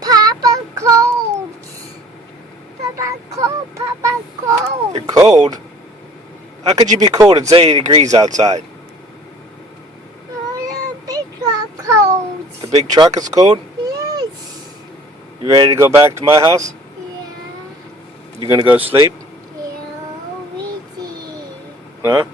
Papa cold. Papa cold, Papa cold. You're cold? How could you be cold? It's 80 degrees outside. Oh, the big truck cold. The big truck is cold? Yes. You ready to go back to my house? Yeah. You gonna go sleep? Yeah, we see. Huh?